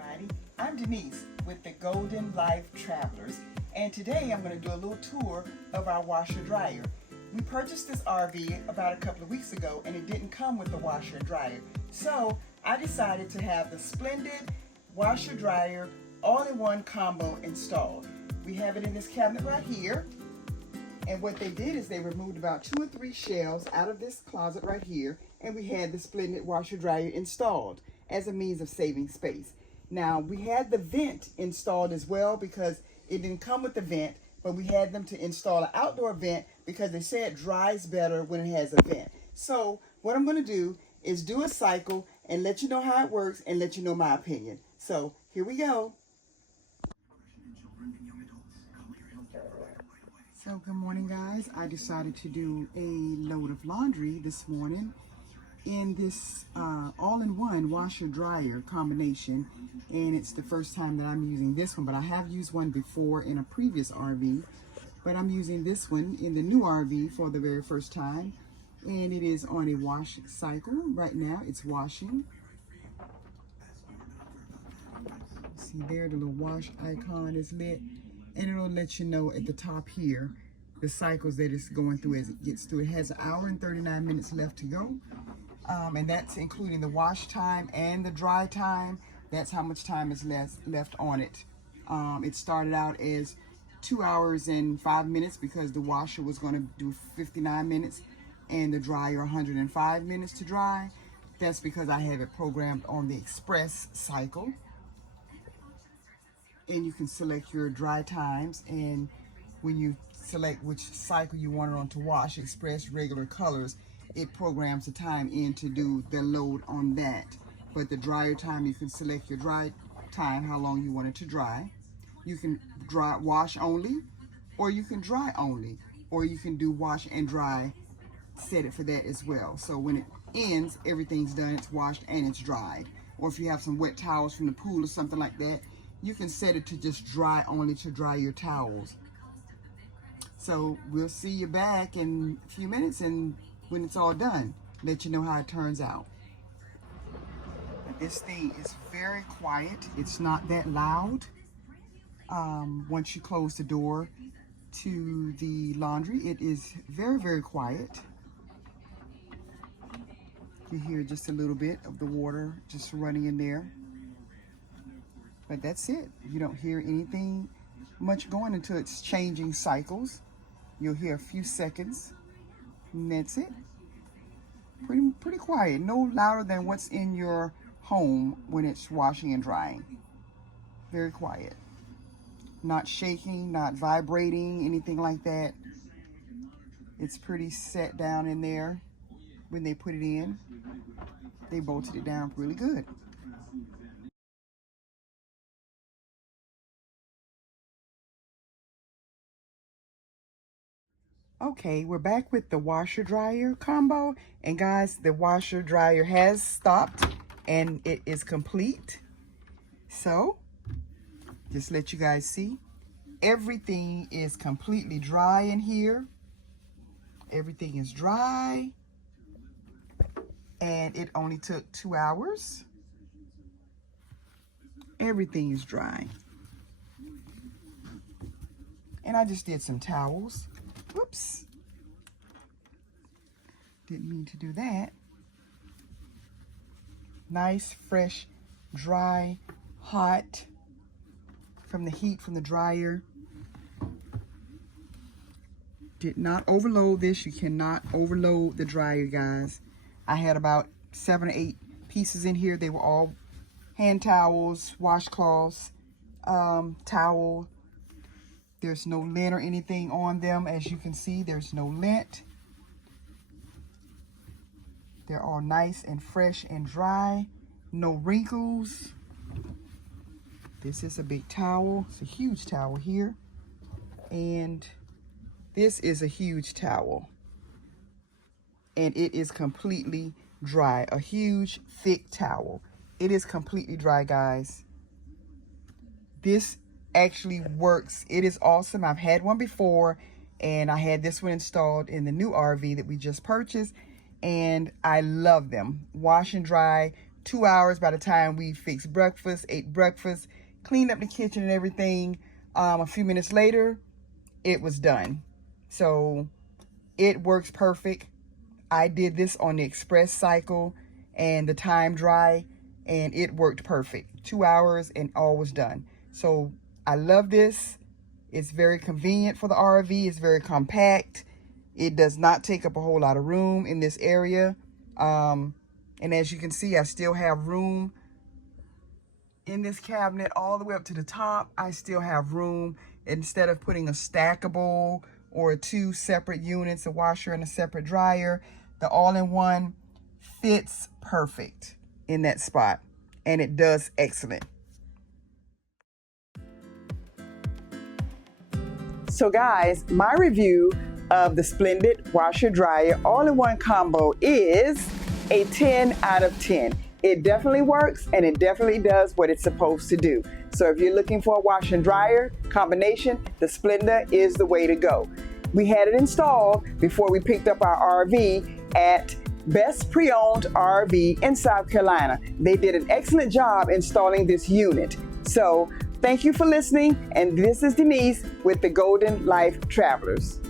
everybody. I'm Denise with the Golden Life Travelers, and today I'm going to do a little tour of our washer dryer. We purchased this RV about a couple of weeks ago and it didn't come with the washer and dryer. So I decided to have the Splendide washer dryer all-in-one combo installed. We have it in this cabinet right here. And what they did is they removed about 2 or 3 shelves out of this closet right here, and we had the Splendide washer dryer installed as a means of saving space. Now, we had the vent installed as well because it didn't come with the vent, but we had them to install an outdoor vent because they say it dries better when it has a vent. So what I'm going to do is do a cycle and let you know how it works and let you know my opinion. So here we go. So good morning, guys. I decided to do a load of laundry this morning in this all-in-one washer dryer combination, and it's the first time that I'm using this one, but I have used one before in a previous RV, but I'm using this one in the new RV for the very first time, and it is on a wash cycle right now. It's washing. See there, the little wash icon is lit, and it'll let you know at the top here the cycles that it's going through as it gets through. It has 1 hour and 39 minutes left to go, and that's including the wash time and the dry time. That's how much time is left on it. It started out as 2 hours and 5 minutes because the washer was going to do 59 minutes and the dryer 105 minutes to dry. That's because I have it programmed on the express cycle. And you can select your dry times, and when you select which cycle you want it on to wash, express, regular, colors, it programs the time in to do the load on that. But the dryer time, you can select your dry time, how long you want it to dry. You can wash only, or you can dry only, or you can do wash and dry, set it for that as well. So when it ends, everything's done, it's washed and it's dried. Or if you have some wet towels from the pool or something like that, you can set it to just dry only, to dry your towels. So we'll see you back in a few minutes, and when it's all done, let you know how it turns out. This thing is very quiet. It's not that loud. Once you close the door to the laundry, it is very, very quiet. You hear just a little bit of the water just running in there. But that's it. You don't hear anything much going until it's changing cycles. You'll hear a few seconds, and that's it. Pretty quiet. No louder than what's in your home when it's washing and drying. Very quiet. Not shaking, not vibrating, anything like that. It's pretty set down in there when they put it in. They bolted it down really good. Okay, we're back with the washer dryer combo, and guys, the washer dryer has stopped and it is complete. So just let you guys see, everything is completely dry in here. Everything is dry, and it only took 2 hours. Everything is dry, and I just did some towels. Whoops, didn't mean to do that. Nice, fresh, dry, hot from the heat from the dryer. Did not overload this. You cannot overload the dryer, guys. I had about 7 or 8 pieces in here. They were all hand towels, washcloths, towel. There's no lint or anything on them. As you can see, there's no lint. They're all nice and fresh and dry. No wrinkles. This is a big towel. It's a huge towel here. And this is a huge towel. And it is completely dry. A huge, thick towel. It is completely dry, guys. This actually works. It is awesome. I've had one before, and I had this one installed in the new RV that we just purchased, and I love them. Wash and dry 2 hours by the time we fixed breakfast, ate breakfast, cleaned up the kitchen and everything. A few minutes later, it was done. So it works perfect. I did this on the express cycle and the time dry, and it worked perfect. 2 hours and all was done. So I love this. It's very convenient for the RV. It's very compact. It does not take up a whole lot of room in this area. And as you can see, I still have room in this cabinet all the way up to the top. I still have room. Instead of putting a stackable or 2 separate units, a washer and a separate dryer, the all-in-one fits perfect in that spot, and it does excellent. So guys, my review of the Splendid washer dryer all-in-one combo is a 10 out of 10. It definitely works, and it definitely does what it's supposed to do. So if you're looking for a washer and dryer combination, the Splendid is the way to go. We had it installed before we picked up our RV at Best Pre-Owned RV in South Carolina. They did an excellent job installing this unit. So thank you for listening, and this is Denise with the Golden Life Travelers.